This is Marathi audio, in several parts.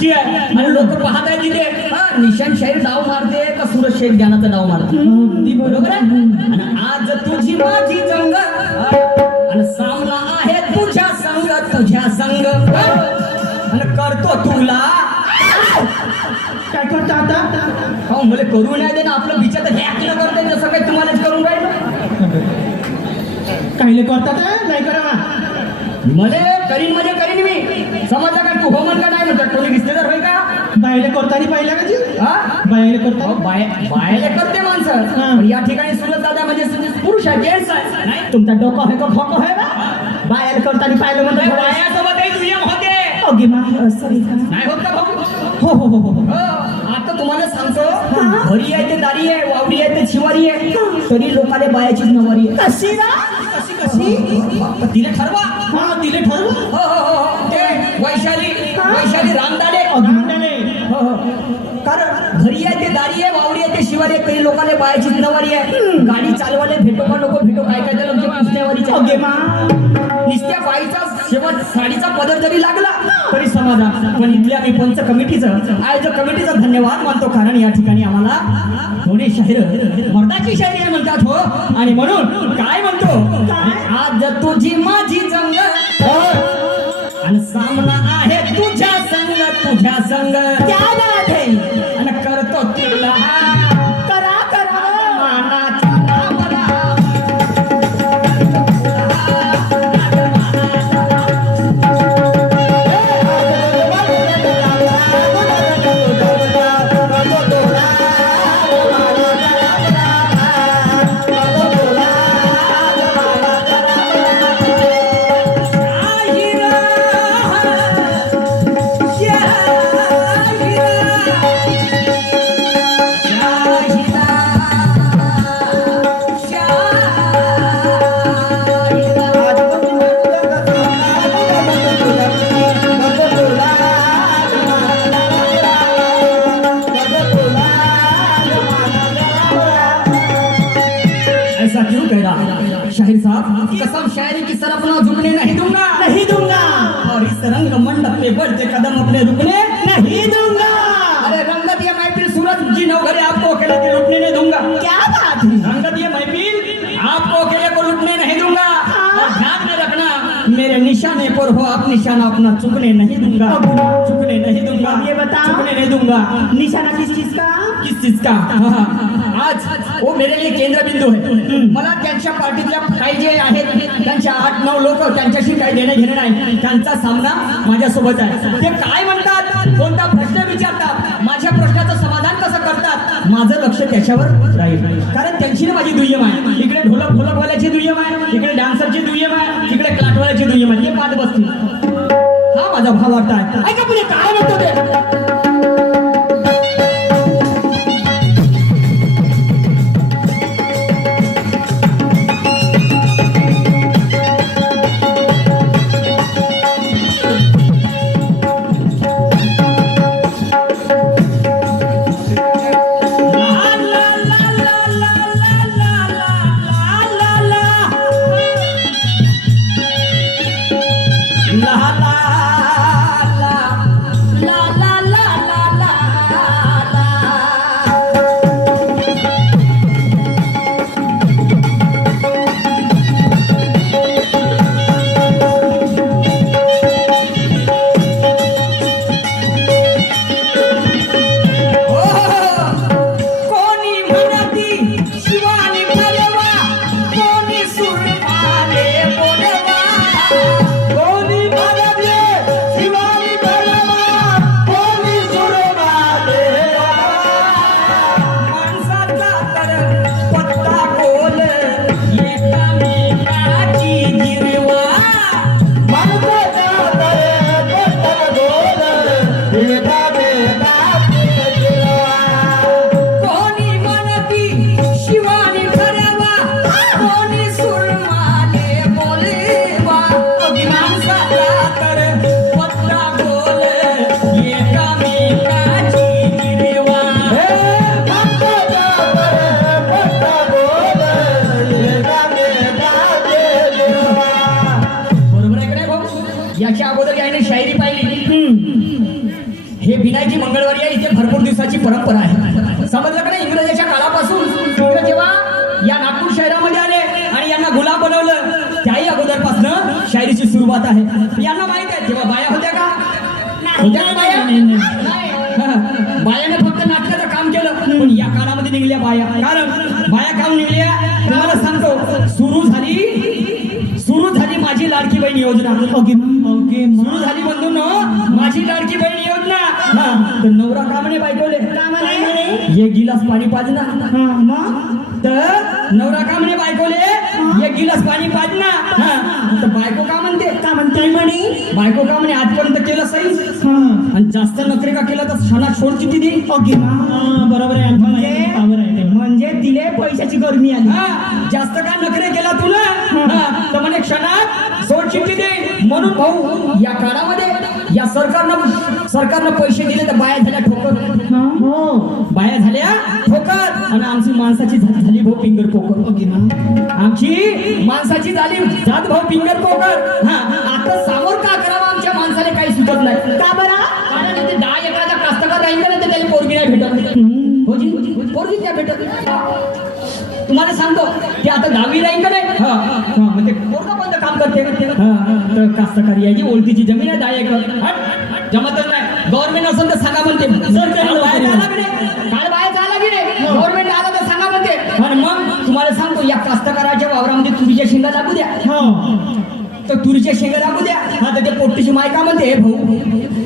दृष्टी आहे आणि लोक पाहत आहे तिथे निशान शाहीर डाव मारते का सूरज शेख ज्ञानाचा डाव मारते बरोबर आहे. आणि आज तुझी माझी जंग आणि सामना आहे तुझ्या संग आणि करतो तुला काय करता आता हो मला करू नाही दे ना आपलं बिचार हॅक न करते जसं काही तुम्हालाच करून राहिलं काहीले करतात नाही करा मले करीन म्हणजे करीन मी समजलं का तू हो म्हण का नाही म्हणतात कोणी रिश्तेदार होय का बायले करताना पाहिला का जी हा बायले करता बायले करते माणसं पण या ठिकाणी सुरत दादा म्हणजे पुरुष आहे जेंट्स आहे नाही तुमचा डोकं आहे का खोकं आहे का बायले करताना पाहिलं म्हणतो बायासोबतही दुय्यम होते ओके मा सॉरी नाही होत का भाऊ हो हो हो हो आता तुम्हाला सांगतो घरी आहे ते दारी आहे वावडी आहे ते शिवारी आहे तरी लोकांना बायाचीच नवारी आहे कशी ना कशी कशी तिला ठरवा हा दिले ठरवू हो हो हो ते वैशाली रामदाले अभिनंदने हो हो कारण घरी आहे ते दारी आहे वावडी आहे ते शिवारी आहे तरी लोकांना बायाचीच नवारी आहे गाडी चालवाले भेटो का नको भेटो काय काय त्याला पुसण्यावारीचे ओके मा निस्त्या बाईचा शेवट साडीचा पदर जरी लागला तरी समाधान पण इथल्या आम्ही पंच कमिटीचं आयोजक कमिटीचा धन्यवाद मानतो कारण या ठिकाणी आम्हाला दोन्ही शाहीर मर्दाची शायरी म्हणतात हो आणि म्हणून काय म्हणतो आज तुझी माझी जंग आणि सामना आहे तुझ्या संग क्या बात है आणि करतो तुला करा करा मानाचा नावला. ऐसा क्यों कह रहा शाहिर साहब कसम शायरी की तरफ ना झुकने नहीं दूंगा और इस रंग मंडप पे बढ़ते कदम अपने रुकने नहीं दूंगा अरे रंगत ये महफिल सूरज जी नौकरे आपको अकेले के रुकने नहीं दूंगा क्या बात है रंगत ये महफिल आपको अकेले को रुकने नहीं दूंगा और ध्यान में रखना मेरे निशाने पर हो आप निशाना अपना चुकने नहीं दूंगा ये बता चुकने नहीं दूंगा निशाना किस चीज का किस चीज का आज वो मेरे लिए केंद्र बिंदू आहे मला त्यांच्या पार्टीतल्या काही जे आहेत त्यांच्या 8-9 लोक त्यांच्याशी काही देणे घेणे नाही त्यांचा सामना माझ्यासोबत आहे ते काय म्हणतात कोणता प्रश्न विचारतात माझ्या प्रश्नाचं समाधान कसं करतात माझं लक्ष त्याच्यावर राहील कारण त्यांची ना माझी दुय्यम आहे इकडे ढोलकवाल्याची दुय्यम आहे इकडे डान्सरची दुय्यम आहे इकडे क्लाटवाल्याची दुय्यम आहे हे पाच बसतील हा माझा भाव वाटत आहे ऐका पुढे काय म्हणतो ते हे बिनायची मंगळवारी आहे, इथे भरपूर दिवसाची परंपरा आहे. समजलं का नाही? इंग्रजाच्या काळापासून इंग्रज जेव्हा या नागपूर शहरामध्ये आले आणि यांना गुलाम बनवलं, त्याही अगोदरपासून शायरीची सुरुवात आहे. यांना माहित आहे तेव्हा बाया होत्या का? होत्या का बाया? नाही. बायाने फक्त नाटकाचं काम केलं, पण या काळामध्ये निघल्या बाया. कारण बाया काम निघल्या तुम्हाला सांगतो. सुरू झाली माझी लाडकी बहीण योजना. सुरू झाली बंधूंनो माझी लाडकी बहीण योजना. तर नवरा का म्हणे बायकोले? एक गिलास पाणी पाजना. तर नवरा का म्हणे बायकोले? एक गिलास पाणी पाजना. तर बायको का म्हणते? का म्हणते म्हणे? बायको का म्हणे आजपर्यंत केलं सही, आणि जास्त नखरे का केलं तर क्षणात सोड चिठ्ठी देईल. बरोबर आहे. म्हणजे तिले पैशाची गरमी आली. जास्त का नखरे केला तुला तर म्हणे क्षणात सोड चिठ्ठी दे. म्हणून भाऊ या काळामध्ये या सरकारनं पैसे दिले तर बाया झाल्या ठोकर. बाया झाल्या ठोकर आणि आमची माणसाची जात झाली भाऊ पिंगर पोकर. आमची माणसाची झाली जात भाऊ पिंगर पोकर. आता समोर का करावं? आमच्या माणसाला काही सुचत नाही. का बरं? कारण ते 10 एकराचा कास्तकार राहील ना, तर त्याला पोरगी नाही भेटत. पोरगी त्या भेटत. तुम्हाला सांगतो ते आता 10वी राहील का नाही, म्हणजे पोरगा बंद काम करते. तर कास्तकारी याची ओळखीची जमीन आहे 10 एकर. जमतच नाही. गव्हर्नमेंट असेल तर सांगा म्हणते. काल बाहेर झाला की नाही? गव्हर्नमेंट आला तर सांगा म्हणते. आणि मग तुम्हाला सांगतो या कास्तकाराच्या वावरामध्ये तुरीच्या शेंगा लागू द्या. तर तुरीच्या शेंगा लागू द्या. तर ते पोट्टीची माय का म्हणते? भाऊ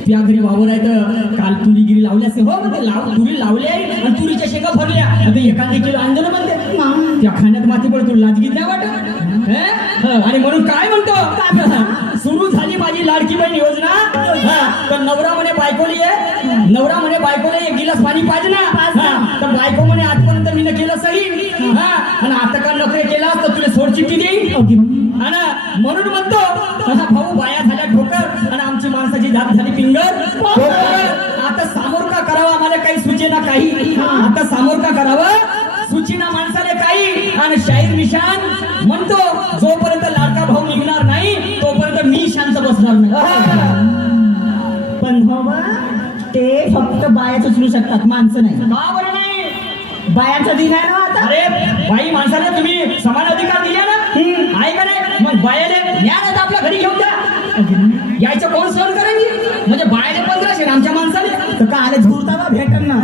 त्या घरी वावर आहे तर काल तुरीगिरी लावली असते. हो म्हणते तुरी लावली आहे आणि तुरीच्या शेंगा भरल्या. आता एखादी किलो आंदोलन म्हणते त्या खाण्यात माती पडतो. लाजगीत नाही वाटत. आणि म्हणून काय म्हणतो? सुरू झाली माझी लाडकी बहीण योजना. तर नवरा म्हणे बायकोले एक गिलास पाणी पाहिजे ना. तर बायको म्हणे आजपर्यंत मी केलं सही, आणि आता का नखरे केला तर तुला सोड चिठ्ठी देईल. म्हणून म्हणतो भाऊ बाया झाल्या ठोकर आणि आमची माणसाची जात झाली पिंगर. आता सामोर का करावं? आम्हाला काही सूचना काही. आता सामोर का करावं? सूचना माणसाने काही. आणि शाहीर निशान म्हणतो जोपर्यंत लाडका भाऊ निघणार नाही तोपर्यंत मी शांत बसणार नाही. पण बाबा ते फक्त बायाच उचलू शकतात, माणसं नाही. का बरं नाही? बायाचा दिन आहे ना आता. अरे बाई माणसाला तुम्ही समान अधिकार दिले ना, आहे का नाही? मग बायाले ज्ञान आता आपल्या घरी घेऊन द्या. यायचं कोण सहन करेल? म्हणजे बायाले 1500 आमच्या माणसाले तर का आले झुरता भेटन ना.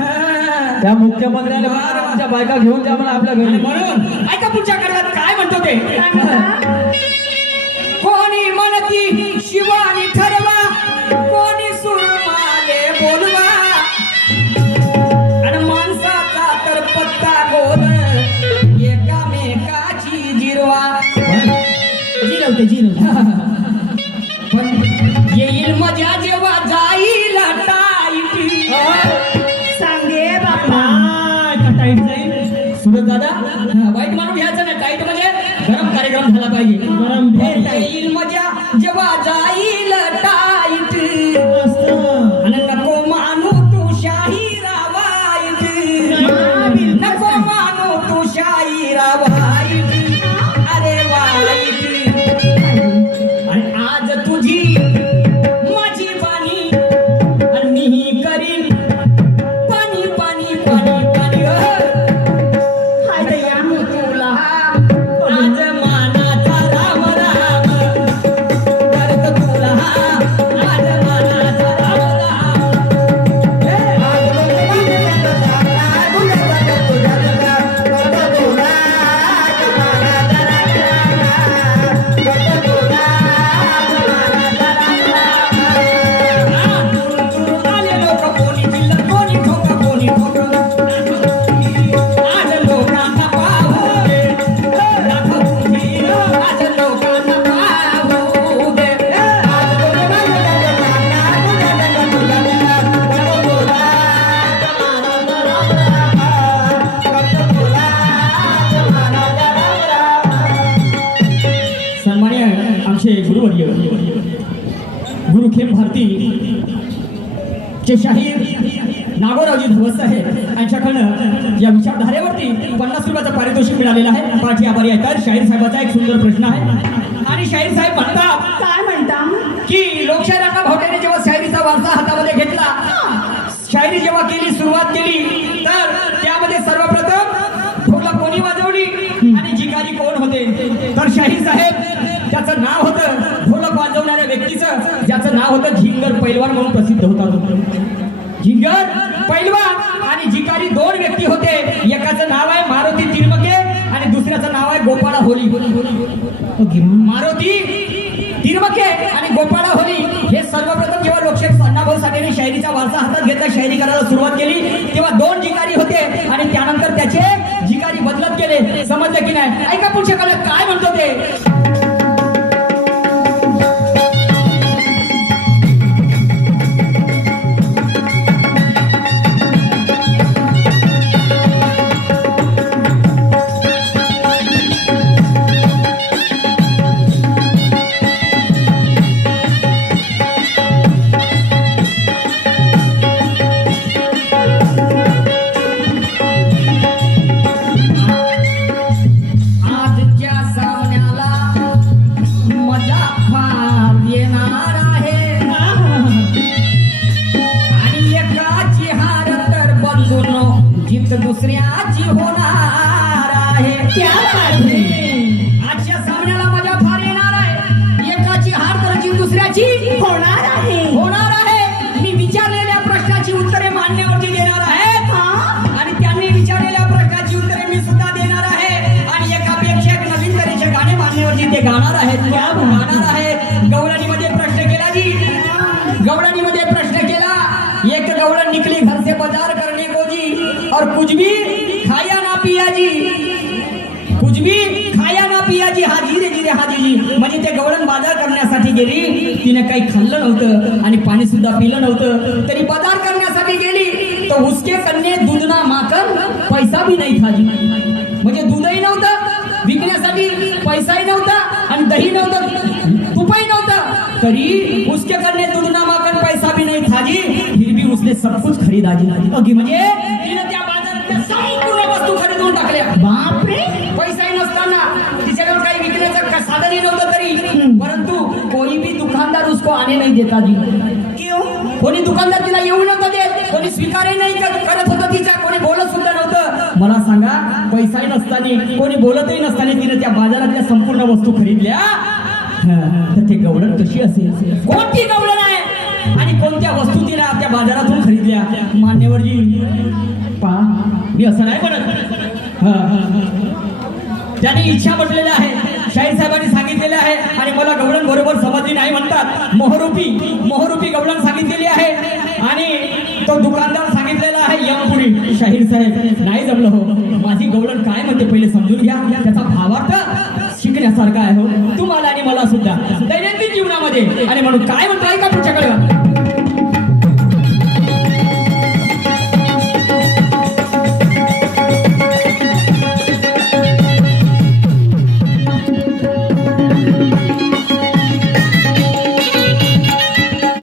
त्या मुख्यमंत्र्याला आमच्या बायका घेऊन द्या मला आपल्या घरी. म्हणून ऐका पुढच्या कडव्यात काय म्हणतो ते. कोणी म्हणती शिवानी ठरवा, कोणी सुरमाले बोलवा, आणि माणसाचा तर पत्ता गोल एकामेकाची जिरवा. जिरवते. पण येईल मजा जेव्हा जाईल टाईटी. सांगे बाप्पा. टाईट जाईल सुरत दादा. वाईट मानून घ्यायचं नाही. टाईट म्हणजे गरम कार्यक्रम झाला पाहिजे. गरम येईल मजा जेव्हा जाईल टाईट, आणि नको मानू तू शाहीरा वाईट. नको मानू तू शाहीरा वाईट. अरे वाईट. आणि आज तुझी माझी बाणी आणि मीही करीन पाणी पाणी पाणी पाणी. हाय दया. तुला आज मानाचा राम राम करत. तुला आज मानाचा राम राम. आले लोक कोणी जिल्हा कोणी ठोक कोणी ठोक. आज लोकांना पाहू दे. आज लोकांना पाहू दे. सन्मान्य आमचे गुरुवर्य गुरुखेम भारती चे शाहीर नागोरावजी धवस साहेब यांच्याकडनं या विचारधारेवरती 50 रुपयाचं पारितोषिक मिळालेलं आहे. पाठी आभारी आहेत. तर शाहीर साहेबाचा एक सुंदर प्रश्न आहे आणि शाहीर साहेब म्हणतात काय म्हणता? की लोकशाहीरांना भावट्याने जेव्हा शाहिरीचा वारसा हातामध्ये घेतला सुरुवात केली तर त्यामध्ये सर्वप्रथम ढोलक कोणी वाजवली आणि जिकारी कोण होते तर शाहीर साहेब त्याचं नाव होतं ढोलक वाजवणाऱ्या व्यक्तीचं ज्याचं नाव होतं झिंगर पैलवान म्हणून प्रसिद्ध होता झिंगर पैलवान आणि जिकारी दोन व्यक्ती होते एकाचं नाव आहे मारुती तिरमके आणि दुसऱ्याचं नाव आहे गोपाळा होली मारुती तिरमके आणि गोपाळा होली हे सर्वप्रथम जेव्हा लोकशाही अण्णाभाऊ साठेने शायरीचा वारसा हातात घेतला शायरी करायला सुरुवात केली तेव्हा दोन जिकारी होते आणि त्यानंतर त्याचे जिकारी बदलत गेले समजलं की नाही ऐका पुढच्या काळात काय म्हणतो ते दुसऱ्याची होणार आहे क्या बात है. आजच्या सामन्याला मजा फार येणार आहे एकाची हार तर जी दुसऱ्याची होणार आहे. मी विचारलेल्या प्रश्नाची उत्तरे मान्यवरती देणार आहे हा? आणि त्यांनी विचारलेल्या प्रश्नाची उत्तरे मी सुद्धा देणार आहे आणि एकापेक्षा एक नवीन तऱ्हेचे गाणे मान्यवरती ते गाणार आहेत गवळणीमध्ये प्रश्न केला जी गवळणीमध्ये प्रश्न केला एक गवळण निकली घर से बाजार करने को जी और कुछ भी खाया ना पिया जी कुछ भी खाया ना पिया जी हाजी रे जी रे हाजी जी म्हणजे ते गवळण बाजार करण्यासाठी गेली तिने काही खाल्लं नव्हतं आणि पाणी सुद्धा पिलं नव्हतं तरी बाजार करण्यासाठी गेली तर उसके कन्ने दूध ना माखन पैसा भी नाही था जी म्हणजे दूधही नव्हतं विकण्यासाठी पैसाही नव्हता आणि दही नव्हतं तुपही नव्हतं तरी उसके कन्ने दूध ना माखन पैसा भी नहीं था जी फिर भी उसने सब कुछ खरीदा जी अगदी म्हणजे तिने त्या बाजारातल्या संपूर्ण वस्तू खरीदून टाकल्या बापरे. पैसाही नसताना तिच्याकडे काही विकण्याचं साधनही नव्हतं तरी परंतु कोणी भी दुकानदार उसको आने नहीं देता जी क्यों? कोणी दुकानदार तिला येऊ नव्हतं देत कोणी स्वीकारही नाही करत होतं तिच्या कोणी बोलत सुद्धा नव्हतं मला सांगा पैसाही नसताना कोणी बोलतही नसताना तिने त्या बाजारातल्या संपूर्ण वस्तू खरीदल्या तर ते गवळण कशी असेल कोणती गवळण आहे आणि कोणत्या वस्तू तिने त्या बाजारातून खरीदल्या मान्यवरजी पहा मी असं नाही म्हणत त्यांनी इच्छा म्हटलेल्या आहे शाहीर साहेबांनी सांगितलेले आहे आणि मला गवळण बरोबर समजली नाही म्हणतात मोहरूपी गवळण सांगितलेली आहे आणि तो दुकानदार सांगितलेला आहे यमपुरी शाहीर साहेब नाही जमलं हो माझी गवळण काय म्हणते पहिले समजून घ्या त्याचा भावार्थ शिकण्यासारखा आहे हो तुम्हाला आणि मला सुद्धा दैनंदिन जीवनामध्ये आणि म्हणून काय म्हणतो ऐका